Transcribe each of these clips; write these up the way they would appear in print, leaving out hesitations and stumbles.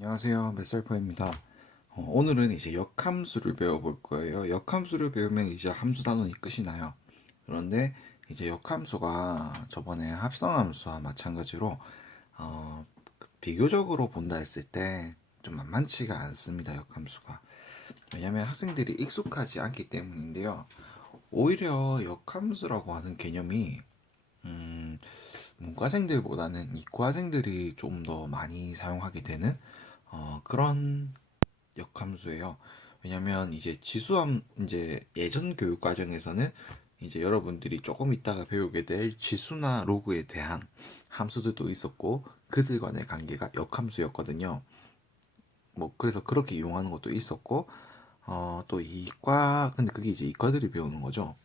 안녕하세요. 맷살퍼입니다. 오늘은 이제 역함수를 배워볼 거예요. 역함수를 배우면 이제 함수 단원이 끝이 나요. 그런데 이제 역함수가 저번에 합성함수와 마찬가지로 비교적으로 본다 했을 때 좀 만만치가 않습니다. 역함수가. 왜냐하면 학생들이 익숙하지 않기 때문인데요. 오히려 역함수라고 하는 개념이 문과생들보다는 이과생들이 좀 더 많이 사용하게 되는 그런 역함수예요. 왜냐면 이제 지수함 이제 예전 교육 과정에서는 이제 여러분들이 조금 있다가 배우게 될 지수나 로그에 대한 함수들도 있었고 그들 간의 관계가 역함수였거든요. 뭐 그래서 그렇게 이용하는 것도 있었고 또 이과 근데 그게 이제 이과들이 배우는 거죠.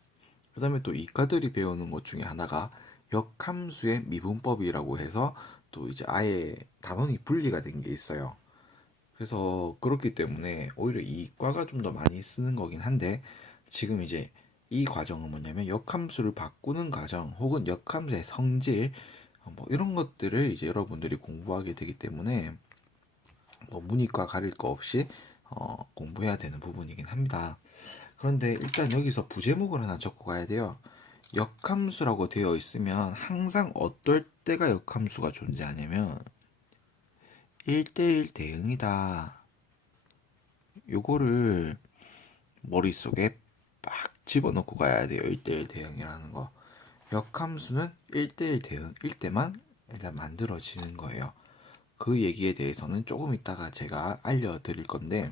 그다음에 또 이과들이 배우는 것 중에 하나가 역함수의 미분법이라고 해서 또 이제 아예 단원이 분리가 된 게 있어요. 그래서 그렇기 때문에 오히려 이과가 좀 더 많이 쓰는 거긴 한데 지금 이제 이 과정은 뭐냐면 역함수를 바꾸는 과정 혹은 역함수의 성질 뭐 이런 것들을 이제 여러분들이 공부하게 되기 때문에 뭐 문이과 가릴 거 없이 공부해야 되는 부분이긴 합니다. 그런데 일단 여기서 부제목을 하나 적고 가야 돼요. 역함수라고 되어 있으면 항상 어떨 때가 역함수가 존재하냐면 1대1 대응이다. 요거를 머릿속에 빡 집어넣고 가야 돼요. 1대1 대응이라는 거. 역함수는 1대1 대응일 때만 일단 만들어지는 거예요. 그 얘기에 대해서는 조금 이따가 제가 알려드릴 건데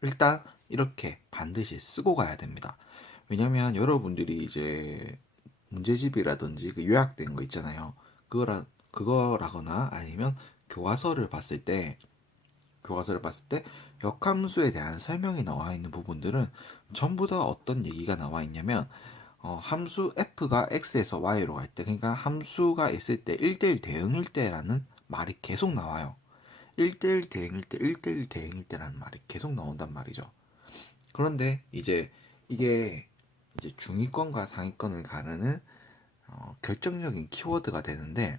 일단 이렇게 반드시 쓰고 가야 됩니다. 왜냐면 여러분들이 이제 문제집이라든지 그 요약된 거 있잖아요. 그거라거나 아니면 교과서를 봤을 때 역함수에 대한 설명이 나와 있는 부분들은 전부 다 어떤 얘기가 나와 있냐면 함수 f가 x에서 y로 갈 때 그러니까 함수가 있을 때 1대1 대응일 때라는 말이 계속 나와요. 1대1 대응일 때 1대1 대응일 때라는 말이 계속 나온단 말이죠. 그런데 이제 이게 이제 중위권과 상위권을 가르는 결정적인 키워드가 되는데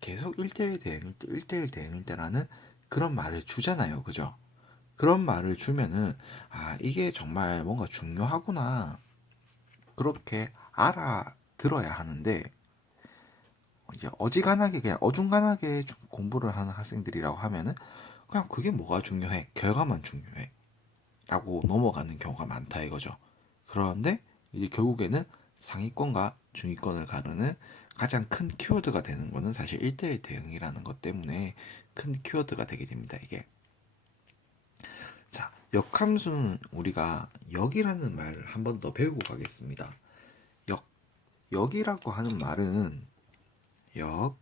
계속 1대1 대응일 때 1대1 대응일 때라는 그런 말을 주잖아요. 그죠? 그런 말을 주면은 이게 정말 뭔가 중요하구나 그렇게 알아들어야 하는데 이제 어지간하게 그냥 어중간하게 공부를 하는 학생들이라고 하면은 그냥 그게 뭐가 중요해 결과만 중요해 라고 넘어가는 경우가 많다 이거죠. 그런데 이제 결국에는 상위권과 중위권을 가르는 가장 큰 키워드가 되는 거는 사실 1대1 대응이라는 것 때문에 큰 키워드가 되게 됩니다 이게. 자, 역함수는 우리가 역이라는 말을 한 번 더 배우고 가겠습니다. 역, 역이라고 하는 말은 역,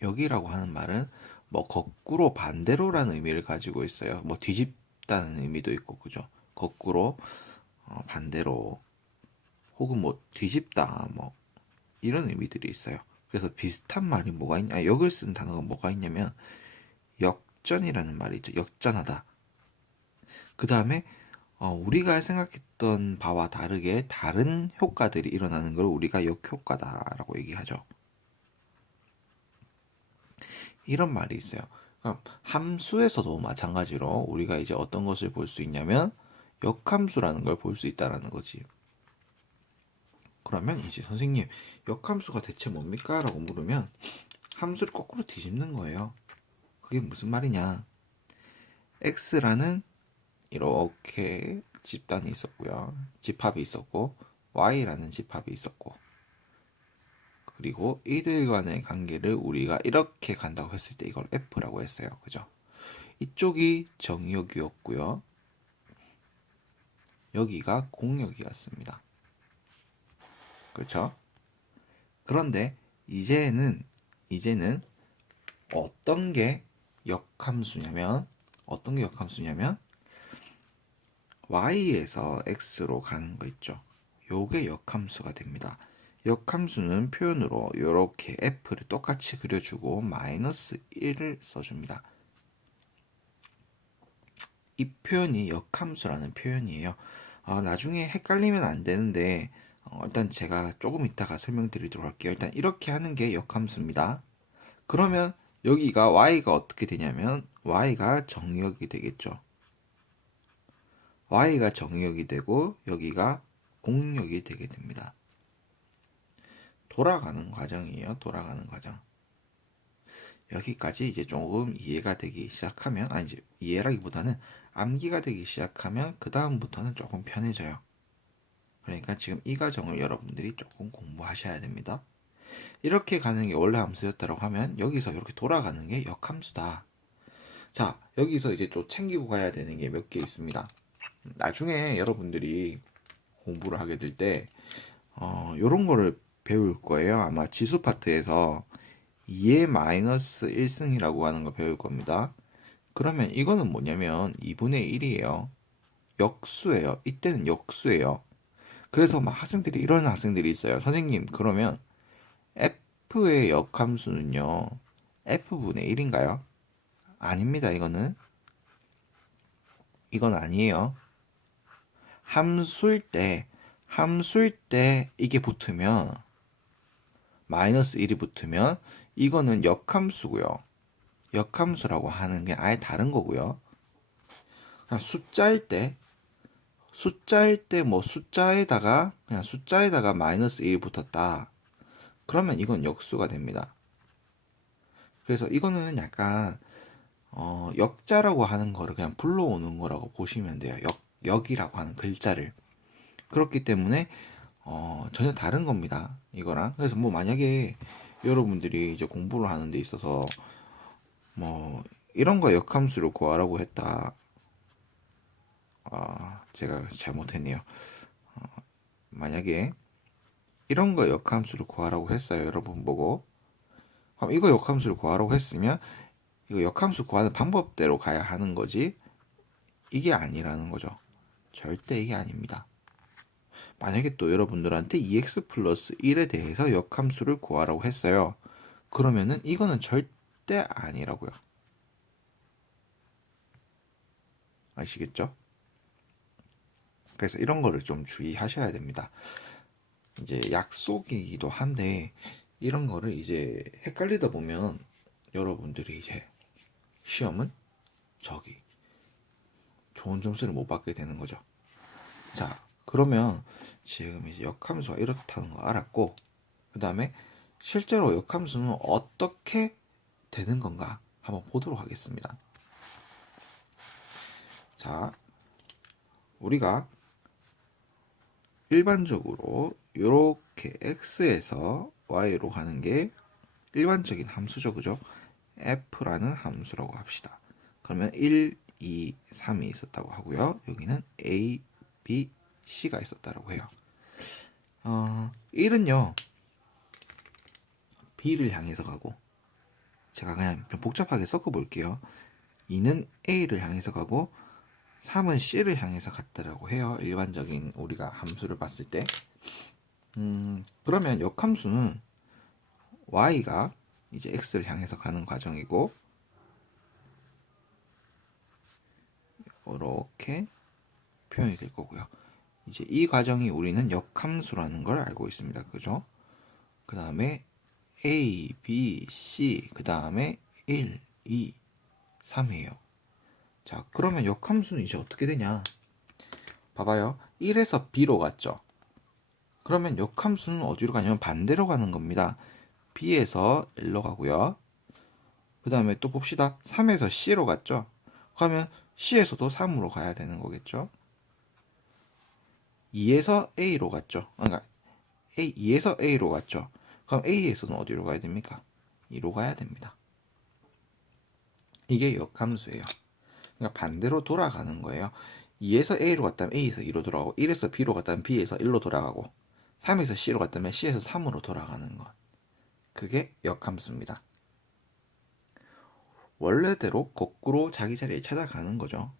역이라고 하는 말은 뭐 거꾸로 반대로라는 의미를 가지고 있어요. 뭐 뒤집다는 의미도 있고 그죠? 거꾸로 반대로 혹은 뭐 뒤집다 뭐 이런 의미들이 있어요. 그래서 비슷한 말이 뭐가 있냐? 역을 쓰는 단어가 뭐가 있냐면 역전이라는 말이 있죠. 역전하다. 그 다음에 우리가 생각했던 바와 다르게 다른 효과들이 일어나는 걸 우리가 역효과다라고 얘기하죠. 이런 말이 있어요. 그러니까 함수에서도 마찬가지로 우리가 이제 어떤 것을 볼 수 있냐면 역함수라는 걸 볼 수 있다라는 거지. 그러면 이제 선생님 역함수가 대체 뭡니까? 라고 물으면 함수를 거꾸로 뒤집는 거예요. 그게 무슨 말이냐? x라는 이렇게 집단이 있었고요. 집합이 있었고 y라는 집합이 있었고 그리고 이들 간의 관계를 우리가 이렇게 간다고 했을 때 이걸 F라고 했어요. 그죠? 이쪽이 정의역이었고요. 여기가 공역이었습니다. 그렇죠? 그런데 이제는 어떤 게 역함수냐면 y에서 x로 가는 거 있죠. 요게 역함수가 됩니다. 역함수는 표현으로 이렇게 f를 똑같이 그려주고 마이너스 1을 써줍니다. 이 표현이 역함수라는 표현이에요. 나중에 헷갈리면 안 되는데 일단 제가 조금 이따가 설명드리도록 할게요. 일단 이렇게 하는 게 역함수입니다. 그러면 여기가 y가 어떻게 되냐면 y가 정역이 되겠죠. y가 정역이 되고 여기가 공역이 되게 됩니다. 돌아가는 과정이에요. 돌아가는 과정. 여기까지 이제 조금 이해가 되기 시작하면, 아니 이제 이해라기보다는 암기가 되기 시작하면 그 다음부터는 조금 편해져요. 그러니까 지금 이 과정을 여러분들이 조금 공부하셔야 됩니다. 이렇게 가는 게 원래 함수였다고 하면 여기서 이렇게 돌아가는 게 역함수다. 자, 여기서 이제 또 챙기고 가야 되는 게 몇 개 있습니다. 나중에 여러분들이 공부를 하게 될 때, 요런 거를 배울 거예요. 아마 지수 파트에서 2의 마이너스 1승이라고 하는 거 배울 겁니다. 그러면 이거는 뭐냐면 2분의 1이에요. 역수예요. 이때는 역수예요. 그래서 막 학생들이 이런 학생들이 있어요. 선생님, 그러면 f의 역함수는요, f분의 1인가요? 아닙니다. 이건 아니에요. 함수일 때 이게 붙으면, 마이너스 1이 붙으면 이거는 역함수고요. 역함수라고 하는 게 아예 다른 거고요. 숫자일 때 뭐 숫자에다가 마이너스 1이 붙었다. 그러면 이건 역수가 됩니다. 그래서 이거는 약간 역자라고 하는 거를 그냥 불러오는 거라고 보시면 돼요. 역이라고 하는 글자를. 그렇기 때문에 전혀 다른 겁니다. 이거랑. 그래서 뭐 만약에 여러분들이 이제 공부를 하는 데 있어서 뭐 이런 거 역함수를 구하라고 했다. 제가 잘못했네요. 만약에 이런 거 역함수를 구하라고 했어요. 여러분 보고. 그럼 이거 역함수를 구하라고 했으면 이거 역함수 구하는 방법대로 가야 하는 거지 이게 아니라는 거죠. 절대 이게 아닙니다. 만약에 또 여러분들한테 2x 플러스 1에 대해서 역함수를 구하라고 했어요. 그러면은 이거는 절대 아니라고요. 아시겠죠? 그래서 이런 거를 좀 주의하셔야 됩니다. 이제 약속이기도 한데 이런 거를 이제 헷갈리다 보면 여러분들이 이제 시험은 저기 좋은 점수를 못 받게 되는 거죠. 자, 그러면 지금 이제 역함수가 이렇다는 거 알았고, 그 다음에 실제로 역함수는 어떻게 되는 건가 한번 보도록 하겠습니다. 자, 우리가 일반적으로 이렇게 x에서 y로 가는 게 일반적인 함수죠, 그죠? f라는 함수라고 합시다. 그러면 1, 2, 3이 있었다고 하고요. 여기는 a, b, c가 있었다고 해요. 1은요 b를 향해서 가고, 제가 그냥 좀 복잡하게 섞어 볼게요. 2는 a를 향해서 가고 3은 c를 향해서 갔다라고 해요. 일반적인 우리가 함수를 봤을 때. 그러면 역함수는 y가 이제 x를 향해서 가는 과정이고, 이렇게 표현이 될 거고요. 이제 이 과정이 우리는 역함수라는 걸 알고 있습니다. 그죠? 그 다음에 A, B, C, 그 다음에 1, 2, 3이에요. 자, 그러면 역함수는 이제 어떻게 되냐? 봐봐요. 1에서 B로 갔죠? 그러면 역함수는 어디로 가냐면 반대로 가는 겁니다. B에서 1로 가고요. 그 다음에 또 봅시다. 3에서 C로 갔죠? 그러면 C에서도 3으로 가야 되는 거겠죠? 2에서 A로 갔죠? 그러니까 2에서 A로 갔죠? 그럼 A에서는 어디로 가야 됩니까? 2로 가야 됩니다. 이게 역함수예요. 그러니까 반대로 돌아가는 거예요. 2에서 A로 갔다면 A에서 2로 돌아가고, 1에서 B로 갔다면 B에서 1로 돌아가고, 3에서 C로 갔다면 C에서 3으로 돌아가는 것. 그게 역함수입니다. 원래대로 거꾸로 자기 자리에 찾아가는 거죠.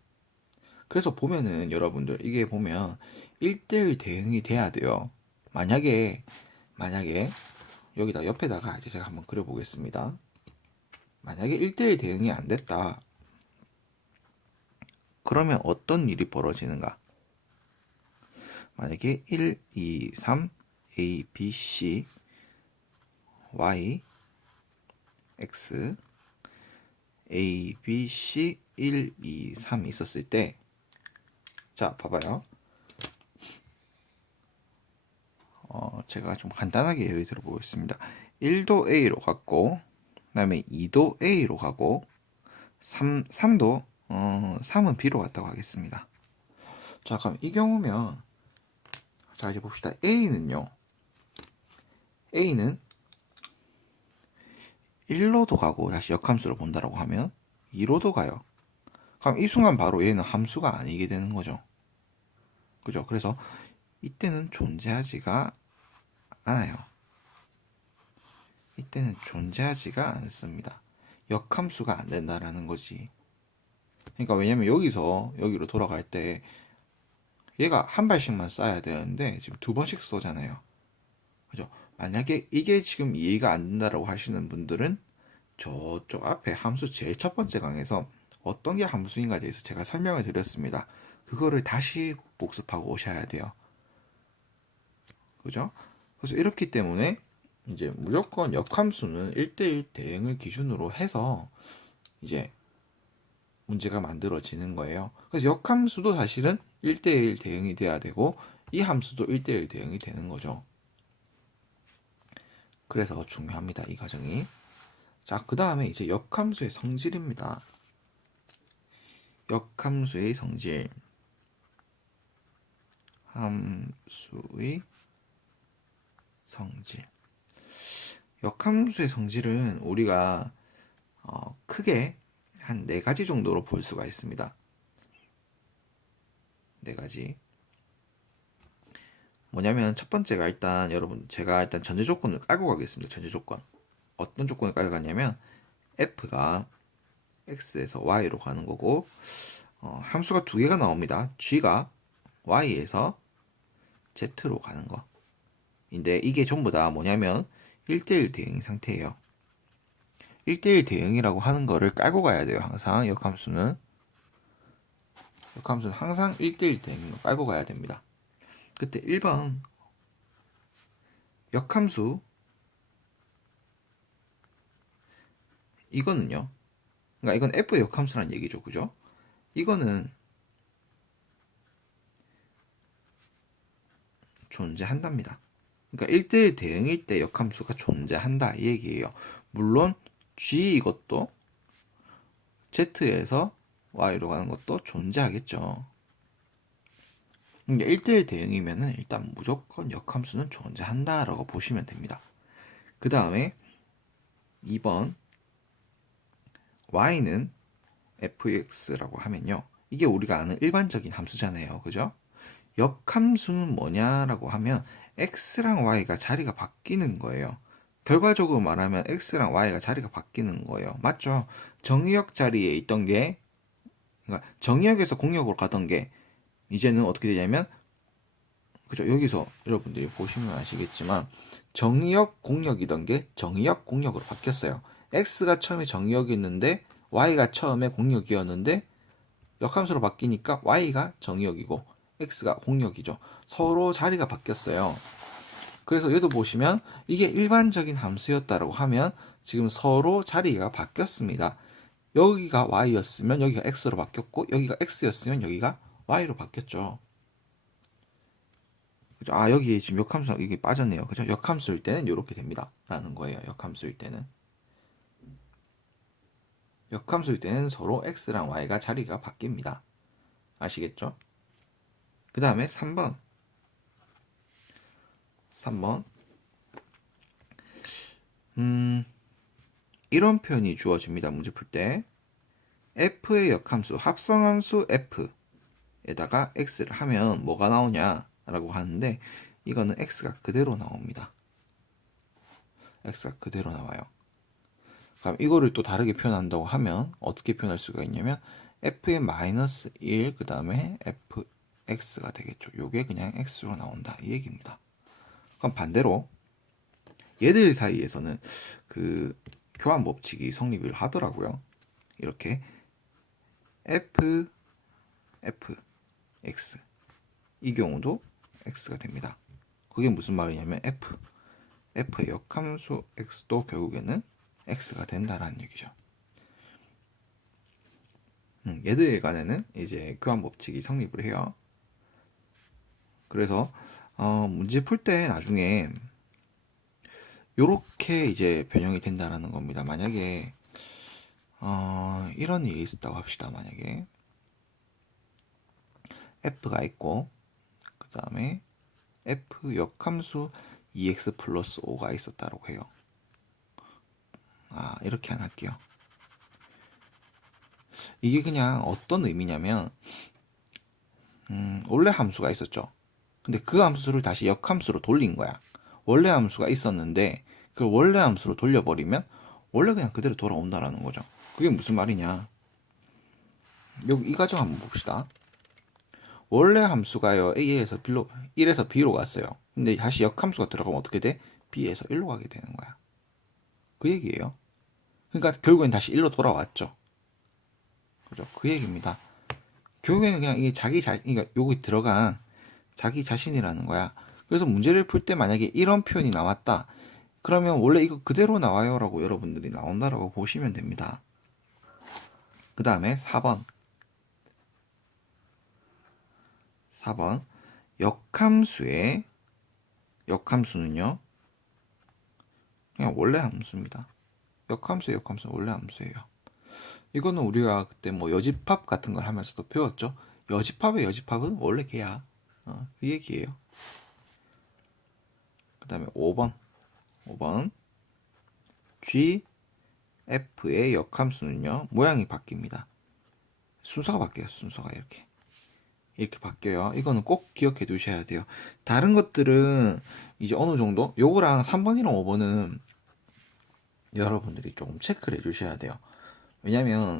그래서 보면은 여러분들 이게 보면 1대1 대응이 돼야 돼요. 만약에 여기다 옆에다가 이제 제가 한번 그려보겠습니다. 만약에 1대1 대응이 안 됐다. 그러면 어떤 일이 벌어지는가? 만약에 1, 2, 3, A, B, C, Y, X, A, B, C 1, 2, 3 있었을 때, 자 봐봐요. 제가 좀 간단하게 예를 들어 보겠습니다. 1도 A로 갔고, 그 다음에 2도 A로 가고, 3도 3은 B로 갔다고 하겠습니다. 자 그럼 이 경우면, 자 이제 봅시다. A는 1로도 가고 다시 역함수로 본다라고 하면 2로도 가요. 그럼 이 순간 바로 얘는 함수가 아니게 되는 거죠. 그죠? 그래서 이때는 존재하지가 않아요. 이때는 존재하지가 않습니다. 역함수가 안 된다라는 거지. 그러니까 왜냐면 여기서 여기로 돌아갈 때 얘가 한 발씩만 쏴야 되는데 지금 두 번씩 쏘잖아요. 그죠? 만약에 이게 지금 이해가 안 된다라고 하시는 분들은 저쪽 앞에 함수 제일 첫 번째 강에서 어떤 게 함수인가에 대해서 제가 설명을 드렸습니다. 그거를 다시 복습하고 오셔야 돼요. 그죠? 그래서 이렇기 때문에 이제 무조건 역함수는 1대1 대응을 기준으로 해서 이제 문제가 만들어지는 거예요. 그래서 역함수도 사실은 1대1 대응이 돼야 되고 이 함수도 1대1 대응이 되는 거죠. 그래서 중요합니다, 이 과정이. 자, 그 다음에 이제 역함수의 성질입니다. 역함수의 성질. 함수의 성질. 역함수의 성질은 우리가 크게 한 4가지 정도로 볼 수가 있습니다. 4가지. 뭐냐면 첫 번째가 일단 여러분 제가 일단 전제 조건을 깔고 가겠습니다. 전제 조건. 어떤 조건을 깔고 가냐면 f가 x에서 y로 가는 거고 함수가 2개가 나옵니다. g가 y에서 z로 가는 거. 인데 이게 전부 다 뭐냐면 1대1 대응 상태예요. 1대1 대응이라고 하는 거를 깔고 가야 돼요. 항상 역함수는 항상 1대1 대응으로 깔고 가야 됩니다. 그때 1번 역함수 이거는요. 그러니까 이건 f의 역함수란 얘기죠. 그죠? 이거는 존재한답니다. 그러니까 1대1 대응일 때 역함수가 존재한다 이 얘기예요. 물론 g 이것도 z에서 y로 가는 것도 존재하겠죠. 그러니까 1대1 대응이면은 일단 무조건 역함수는 존재한다라고 보시면 됩니다. 그 다음에 2번 y는 fx라고 하면요. 이게 우리가 아는 일반적인 함수잖아요. 그죠? 역함수는 뭐냐라고 하면 x랑 y가 자리가 바뀌는 거예요. 결과적으로 말하면 x랑 y가 자리가 바뀌는 거예요. 맞죠? 정의역 자리에 있던 게, 그러니까 정의역에서 공역으로 가던 게 이제는 어떻게 되냐면, 그죠? 여기서 여러분들이 보시면 아시겠지만 정의역 공역이던 게 정의역 공역으로 바뀌었어요. x가 처음에 정의역이었는데 y가 처음에 공역이었는데 역함수로 바뀌니까 y가 정의역이고 x가 공역이죠. 서로 자리가 바뀌었어요. 그래서 얘도 보시면 이게 일반적인 함수였다라고 하면 지금 서로 자리가 바뀌었습니다. 여기가 y였으면 여기가 x로 바뀌었고 여기가 x였으면 여기가 y로 바뀌었죠. 그죠? 아 여기에 지금 역함수 이게 빠졌네요. 그죠? 역함수일 때는 이렇게 됩니다. 라는 거예요. 역함수일 때는. 역함수일 때는 서로 x랑 y가 자리가 바뀝니다. 아시겠죠? 그 다음에 3번. 이런 표현이 주어집니다. 문제 풀 때. f의 역함수, 합성함수 f에다가 x를 하면 뭐가 나오냐라고 하는데 이거는 x가 그대로 나옵니다. x가 그대로 나와요. 그럼 이거를 또 다르게 표현한다고 하면 어떻게 표현할 수가 있냐면 f의 마이너스 1, 그 다음에 fx가 되겠죠. 요게 그냥 x로 나온다 이 얘기입니다. 그럼 반대로 얘들 사이에서는 그 교환 법칙이 성립을 하더라고요. 이렇게 f, x 이 경우도 x가 됩니다. 그게 무슨 말이냐면 f의 역함수 x도 결국에는 x가 된다라는 얘기죠. 얘들에 관해는 이제 교환 법칙이 성립을 해요. 그래서 문제 풀 때 나중에 요렇게 이제 변형이 된다라는 겁니다. 만약에 이런 일이 있었다고 합시다. 만약에 f가 있고 그 다음에 f 역함수 2x 플러스 5가 있었다고 해요. 이렇게 안 할게요. 이게 그냥 어떤 의미냐면 원래 함수가 있었죠. 근데 그 함수를 다시 역함수로 돌린 거야. 원래 함수가 있었는데 그걸 원래 함수로 돌려버리면 원래 그냥 그대로 돌아온다라는 거죠. 그게 무슨 말이냐? 여기 이 과정 한번 봅시다. 원래 함수가요 A에서 B로 1에서 B로 갔어요. 근데 다시 역함수가 들어가면 어떻게 돼? B에서 1로 가게 되는 거야. 그 얘기예요. 그러니까 결국엔 다시 1로 돌아왔죠. 그죠? 그 얘기입니다. 결국에는 그냥 이게 그러니까 여기 들어간 자기 자신이라는 거야. 그래서 문제를 풀 때 만약에 이런 표현이 나왔다. 그러면 원래 이거 그대로 나와요 라고 여러분들이 나온다라고 보시면 됩니다. 그 다음에 4번 역함수는요 그냥 원래 함수입니다. 역함수는 원래 함수예요. 이거는 우리가 그때 뭐 여집합 같은 걸 하면서도 배웠죠. 여집합은 원래 걔야. 그 얘기예요. 그 다음에 5번 gf의 역함수는요 모양이 바뀝니다. 순서가 바뀌어요. 순서가 이렇게 바뀌어요. 이거는 꼭 기억해 두셔야 돼요. 다른 것들은 이제 어느 정도 요거랑 3번이랑 5번은 여러분들이 조금 체크를 해 주셔야 돼요. 왜냐면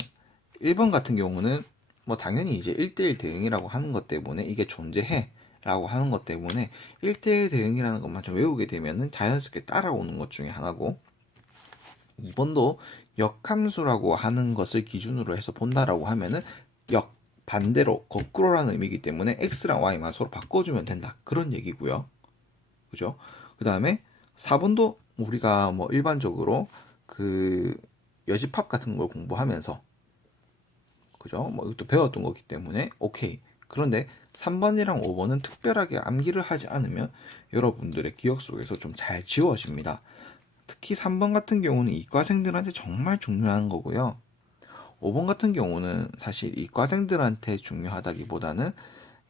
1번 같은 경우는 뭐 당연히 이제 1대1 대응이라고 하는 것 때문에 이게 존재해 라고 하는 것 때문에 1대1 대응이라는 것만 좀 외우게 되면은 자연스럽게 따라오는 것 중에 하나고, 2번도 역함수라고 하는 것을 기준으로 해서 본다라고 하면은 반대로 거꾸로라는 의미이기 때문에 x랑 y만 서로 바꿔주면 된다 그런 얘기고요. 그죠? 그 다음에 4번도 우리가 뭐 일반적으로 그 여집합 같은 걸 공부하면서 그죠? 뭐 이것도 배웠던 거기 때문에 오케이. 그런데 3번이랑 5번은 특별하게 암기를 하지 않으면 여러분들의 기억 속에서 좀 잘 지워집니다. 특히 3번 같은 경우는 이과생들한테 정말 중요한 거고요. 5번 같은 경우는 사실 이과생들한테 중요하다기보다는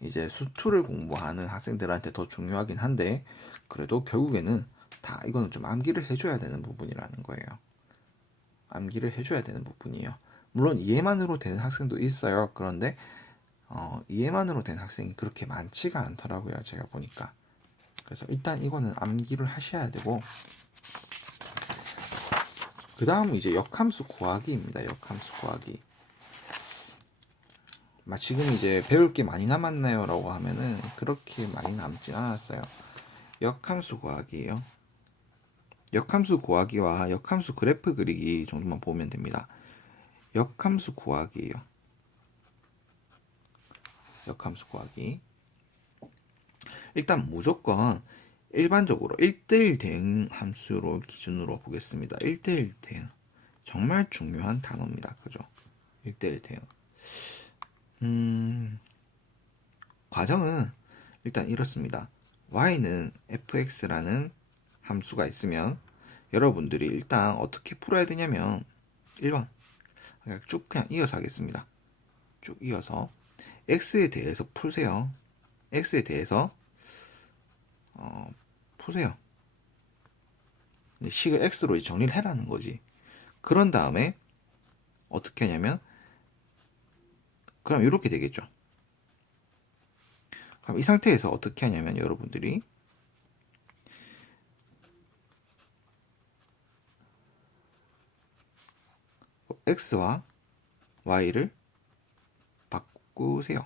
이제 수투를 공부하는 학생들한테 더 중요하긴 한데, 그래도 결국에는 다 이거는 좀 암기를 해줘야 되는 부분이라는 거예요. 암기를 해줘야 되는 부분이에요. 물론 이해만으로 되는 학생도 있어요. 그런데 이해만으로 된 학생이 그렇게 많지가 않더라고요. 제가 보니까. 그래서 일단 이거는 암기를 하셔야 되고, 그 다음 이제 역함수 구하기입니다. 역함수 구하기. 지금 이제 배울 게 많이 남았나요? 라고 하면은 그렇게 많이 남진 않았어요. 역함수 구하기예요. 역함수 구하기와 역함수 그래프 그리기 정도만 보면 됩니다. 역함수 구하기예요. 역함수 구하기. 일단 무조건 일반적으로 1대1 대응 함수로 기준으로 보겠습니다. 1대1 대응. 정말 중요한 단어입니다. 그죠? 1대1 대응. 과정은 일단 이렇습니다. y는 fx라는 함수가 있으면 여러분들이 일단 어떻게 풀어야 되냐면 1번 쭉 그냥 이어서 하겠습니다. 쭉 이어서 x에 대해서 푸세요. x에 대해서 푸세요. 식을 x로 정리를 해라는 거지. 그런 다음에 어떻게 하냐면 그럼 이렇게 되겠죠. 그럼 이 상태에서 어떻게 하냐면 여러분들이 x와 y를 바꾸세요.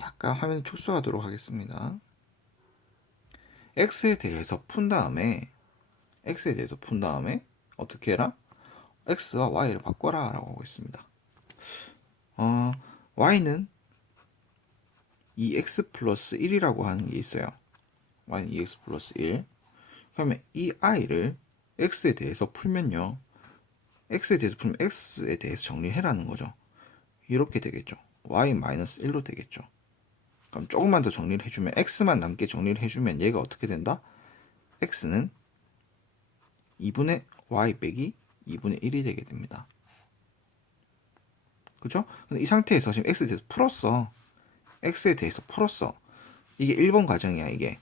약간 화면 축소하도록 하겠습니다. x에 대해서 푼 다음에 어떻게 해라? x와 y를 바꿔라 라고 하고 있습니다. y는 2x 플러스 1이라고 하는 게 있어요. y는 2x 플러스 1. 그러면 이 i를 x에 대해서 풀면요, x에 대해서 풀면 x에 대해서 정리를 해라는 거죠. 이렇게 되겠죠. y-1로 되겠죠. 그럼 조금만 더 정리를 해주면 x만 남게 정리를 해주면 얘가 어떻게 된다? x는 2분의 y 빼기 2분의 1이 되게 됩니다. 그죠? 근데 이 상태에서 지금 x에 대해서 풀었어. x에 대해서 풀었어. 이게 1번 과정이야, 이게.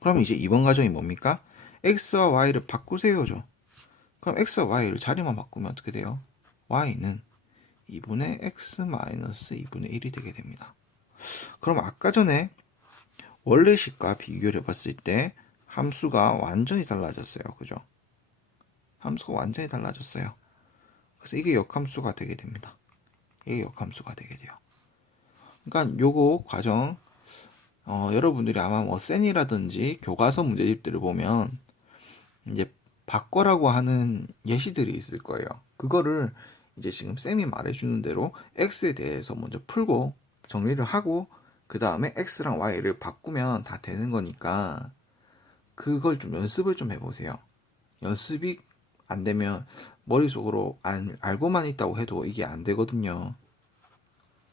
그럼 이제 2번 과정이 뭡니까? x와 y를 바꾸세요죠. 그럼 x와 y를 자리만 바꾸면 어떻게 돼요? y는 2분의 x 마이너스 2분의 1이 되게 됩니다. 그럼 아까 전에 원래식과 비교를 해봤을 때 함수가 완전히 달라졌어요. 그죠? 함수가 완전히 달라졌어요. 그래서 이게 역함수가 되게 됩니다. 이게 역함수가 되게 돼요. 그러니까 요거 과정 여러분들이 아마 뭐 센이라든지 교과서 문제집들을 보면 이제 바꿔라고 하는 예시들이 있을 거예요. 그거를 이제 지금 쌤이 말해주는 대로 x에 대해서 먼저 풀고 정리를 하고 그 다음에 x랑 y를 바꾸면 다 되는 거니까 그걸 좀 연습을 좀 해보세요. 연습이 안 되면 머릿속으로 알고만 있다고 해도 이게 안 되거든요.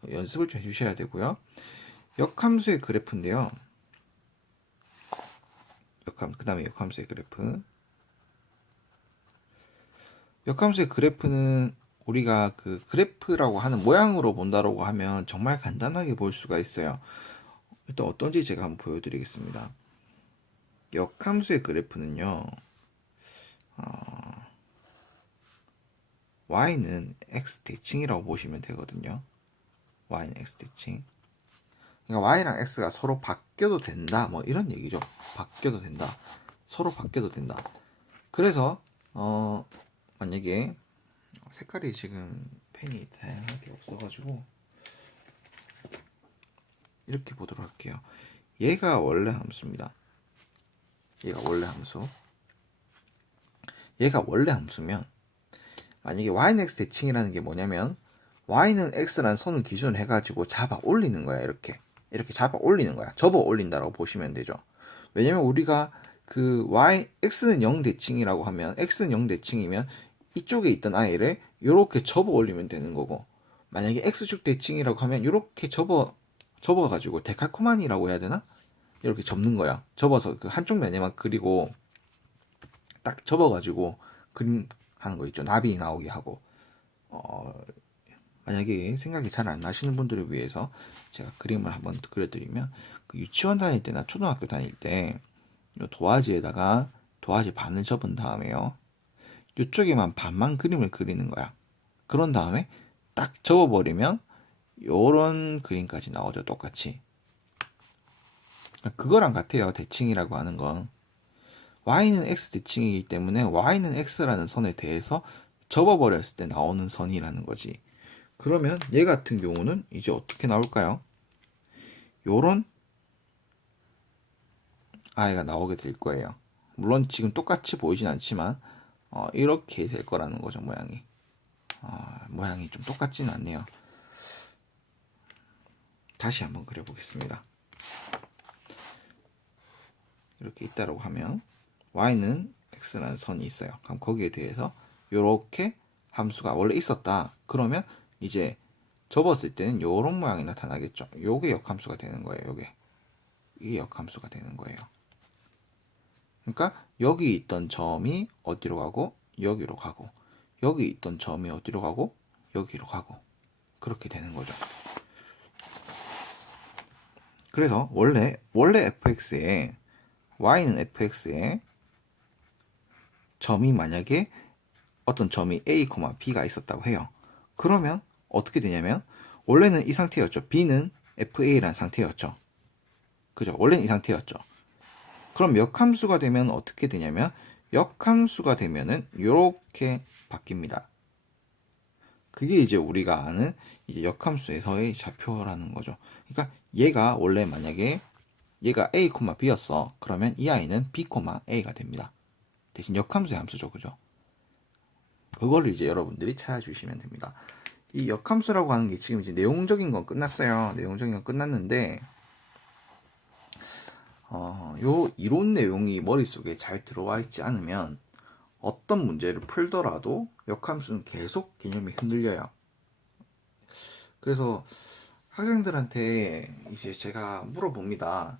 연습을 좀 해주셔야 되고요. 역함수의 그래프인데요. 그 다음에 역함수의 그래프. 역함수의 그래프는 우리가 그 그래프라고 하는 모양으로 본다라고 하면 정말 간단하게 볼 수가 있어요. 일단 어떤지 제가 한번 보여드리겠습니다. 역함수의 그래프는요. y는 x 대칭이라고 보시면 되거든요. y는 x 대칭. 그러니까 y랑 x가 서로 바뀌어도 된다. 뭐 이런 얘기죠. 바뀌어도 된다. 서로 바뀌어도 된다. 그래서 만약에 색깔이 지금 펜이 다양하게 없어가지고 이렇게 보도록 할게요. 얘가 원래 함수입니다. 얘가 원래 함수. 얘가 원래 함수면 만약에 y는 x 대칭이라는 게 뭐냐면 y는 x라는 선을 기준으로 해가지고 잡아 올리는 거야. 이렇게 잡아 올리는 거야. 접어 올린다라고 보시면 되죠. 왜냐면 우리가 그 x는 0 대칭이라고 하면 x는 0 대칭이면 이쪽에 있던 i를 이렇게 접어 올리면 되는 거고, 만약에 x축 대칭이라고 하면 이렇게 접어가지고 데칼코마니라고 해야 되나? 이렇게 접는 거야. 접어서 그 한쪽 면에만 그리고 딱 접어가지고 그림 하는 거 있죠. 나비 나오게 하고. 만약에 생각이 잘 안 나시는 분들을 위해서 제가 그림을 한번 그려드리면, 그 유치원 다닐 때나 초등학교 다닐 때 요 도화지에다가 도화지 반을 접은 다음에요. 이쪽에만 반만 그림을 그리는 거야. 그런 다음에 딱 접어버리면 요런 그림까지 나오죠. 똑같이. 그거랑 같아요. 대칭이라고 하는 건. y는 x 대칭이기 때문에 y는 x라는 선에 대해서 접어버렸을 때 나오는 선이라는 거지. 그러면 얘 같은 경우는 이제 어떻게 나올까요? 요런 i가 나오게 될 거예요. 물론 지금 똑같이 보이진 않지만 이렇게 될 거라는 거죠. 모양이. 모양이 좀 똑같지는 않네요. 다시 한번 그려보겠습니다. 이렇게 있다라고 하면 y는 x라는 선이 있어요. 그럼 거기에 대해서 이렇게 함수가 원래 있었다. 그러면 이제 접었을 때는 이런 모양이 나타나겠죠. 요게 역함수가 되는 거예요. 이게 역함수가 되는 거예요. 그러니까 여기 있던 점이 어디로 가고 여기로 가고, 여기 있던 점이 어디로 가고 여기로 가고, 그렇게 되는 거죠. 그래서 원래 fx에 y는 fx에 점이 만약에 어떤 점이 a, b가 있었다고 해요. 그러면 어떻게 되냐면 원래는 이 상태였죠. b는 fa라는 상태였죠. 그죠? 원래는 이 상태였죠. 그럼 역함수가 되면 어떻게 되냐면, 역함수가 되면은 이렇게 바뀝니다. 그게 이제 우리가 아는 이제 역함수에서의 좌표라는 거죠. 그러니까 얘가 원래 만약에 얘가 a, b였어. 그러면 이 아이는 b, a가 됩니다. 대신 역함수의 함수죠. 그죠? 그걸 이제 여러분들이 찾아주시면 됩니다. 이 역함수라고 하는 게 지금 이제 내용적인 건 끝났어요. 내용적인 건 끝났는데 요 이론 내용이 머릿속에 잘 들어와 있지 않으면 어떤 문제를 풀더라도 역함수는 계속 개념이 흔들려요. 그래서 학생들한테 이제 제가 물어봅니다.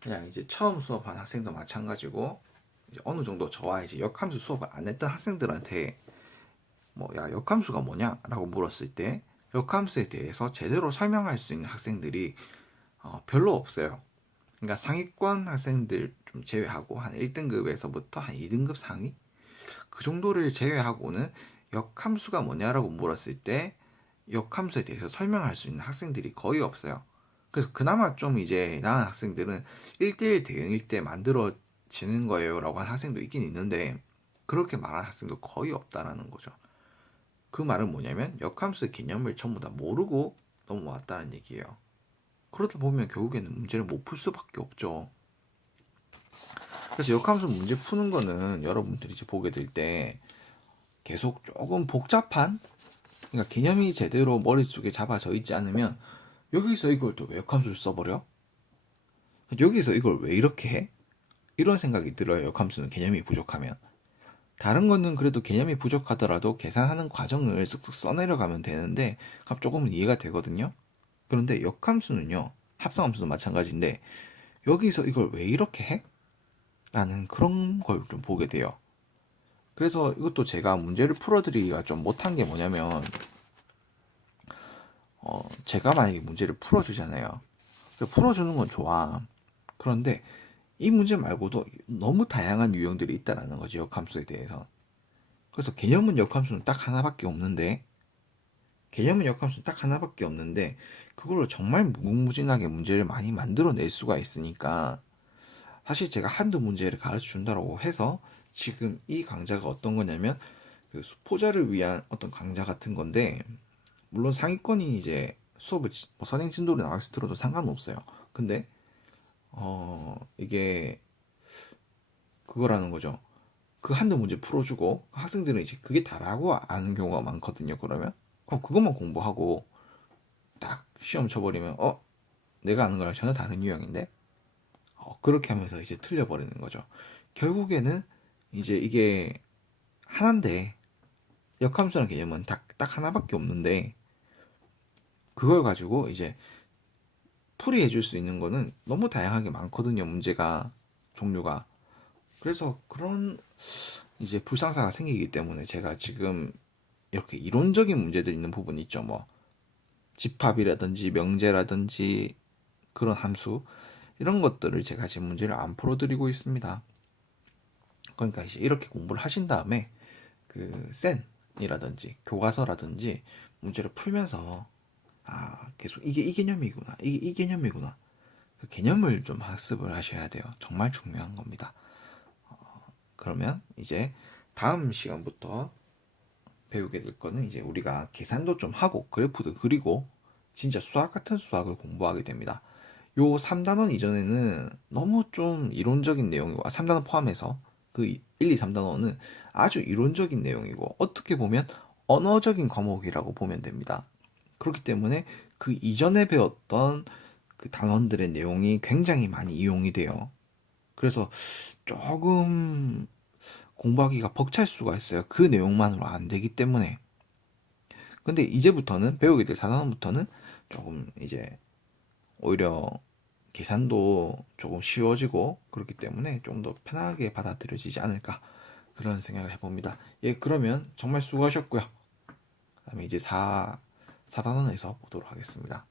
그냥 이제 처음 수업한 학생도 마찬가지고 이제 어느 정도 저와 이제 역함수 수업을 안 했던 학생들한테 뭐 야 역함수가 뭐냐라고 물었을 때 역함수에 대해서 제대로 설명할 수 있는 학생들이 별로 없어요. 그러니까 상위권 학생들 좀 제외하고 한 1등급에서부터 한 2등급 상위 그 정도를 제외하고는 역함수가 뭐냐라고 물었을 때 역함수에 대해서 설명할 수 있는 학생들이 거의 없어요. 그래서 그나마 좀 이제 나은 학생들은 1대1 대응일 때 만들어지는 거예요 라고 한 학생도 있긴 있는데 그렇게 말하는 학생도 거의 없다라는 거죠. 그 말은 뭐냐면 역함수 개념을 전부 다 모르고 넘어왔다는 얘기예요. 그러다 보면 결국에는 문제를 못 풀 수밖에 없죠. 그래서 역함수 문제 푸는 거는 여러분들이 이제 보게 될 때 계속 조금 복잡한, 그러니까 개념이 제대로 머릿속에 잡아져 있지 않으면 여기서 이걸 또 왜 역함수를 써버려? 여기서 이걸 왜 이렇게 해? 이런 생각이 들어요. 역함수는 개념이 부족하면. 다른 거는 그래도 개념이 부족하더라도 계산하는 과정을 쓱쓱 써내려가면 되는데 조금은 이해가 되거든요. 그런데 역함수는요, 합성함수도 마찬가지인데 여기서 이걸 왜 이렇게 해? 라는 그런 걸 좀 보게 돼요. 그래서 이것도 제가 문제를 풀어드리기가 좀 못한 게 뭐냐면 제가 만약에 문제를 풀어주잖아요. 풀어주는 건 좋아. 그런데 이 문제 말고도 너무 다양한 유형들이 있다라는 거죠. 역함수에 대해서. 그래서 개념은 역함수는 딱 하나밖에 없는데 그걸로 정말 무궁무진하게 문제를 많이 만들어낼 수가 있으니까 사실 제가 한두 문제를 가르쳐 준다고 해서 지금 이 강좌가 어떤 거냐면 그 수포자를 위한 어떤 강좌 같은 건데 물론 상위권이 이제 수업을 뭐 선행 진도를 나와서 들어도 상관없어요. 근데 이게 그거라는 거죠. 그 한두 문제 풀어주고 학생들은 이제 그게 다라고 아는 경우가 많거든요. 그러면 그것만 공부하고 딱 시험 쳐버리면 내가 아는 거랑 전혀 다른 유형인데 그렇게 하면서 이제 틀려버리는 거죠. 결국에는 이제 이게 하나인데 역함수라는 개념은 딱 하나밖에 없는데 그걸 가지고 이제 풀이해 줄 수 있는 거는 너무 다양하게 많거든요. 문제가 종류가. 그래서 그런 이제 불상사가 생기기 때문에 제가 지금 이렇게 이론적인 문제들 있는 부분이 있죠. 뭐 집합이라든지 명제라든지 그런 함수 이런 것들을 제가 지금 문제를 안 풀어드리고 있습니다. 그러니까 이제 이렇게 공부를 하신 다음에 그 센이라든지 교과서라든지 문제를 풀면서 계속 이게 이 개념이구나, 이게 이 개념이구나, 그 개념을 좀 학습을 하셔야 돼요. 정말 중요한 겁니다. 그러면 이제 다음 시간부터 배우게 될 거는 이제 우리가 계산도 좀 하고 그래프도 그리고 진짜 수학 같은 수학을 공부하게 됩니다. 요 3단원 이전에는 너무 좀 이론적인 내용이고 3단원 포함해서 그 1, 2, 3단원은 아주 이론적인 내용이고 어떻게 보면 언어적인 과목이라고 보면 됩니다. 그렇기 때문에 그 이전에 배웠던 그 단원들의 내용이 굉장히 많이 이용이 돼요. 그래서 조금 공부하기가 벅찰 수가 있어요. 그 내용만으로 안 되기 때문에. 근데 이제부터는 배우게 될 4단원부터는 조금 이제 오히려 계산도 조금 쉬워지고 그렇기 때문에 좀 더 편하게 받아들여지지 않을까 그런 생각을 해봅니다. 예, 그러면 정말 수고하셨고요. 그다음에 이제 4단원에서 보도록 하겠습니다.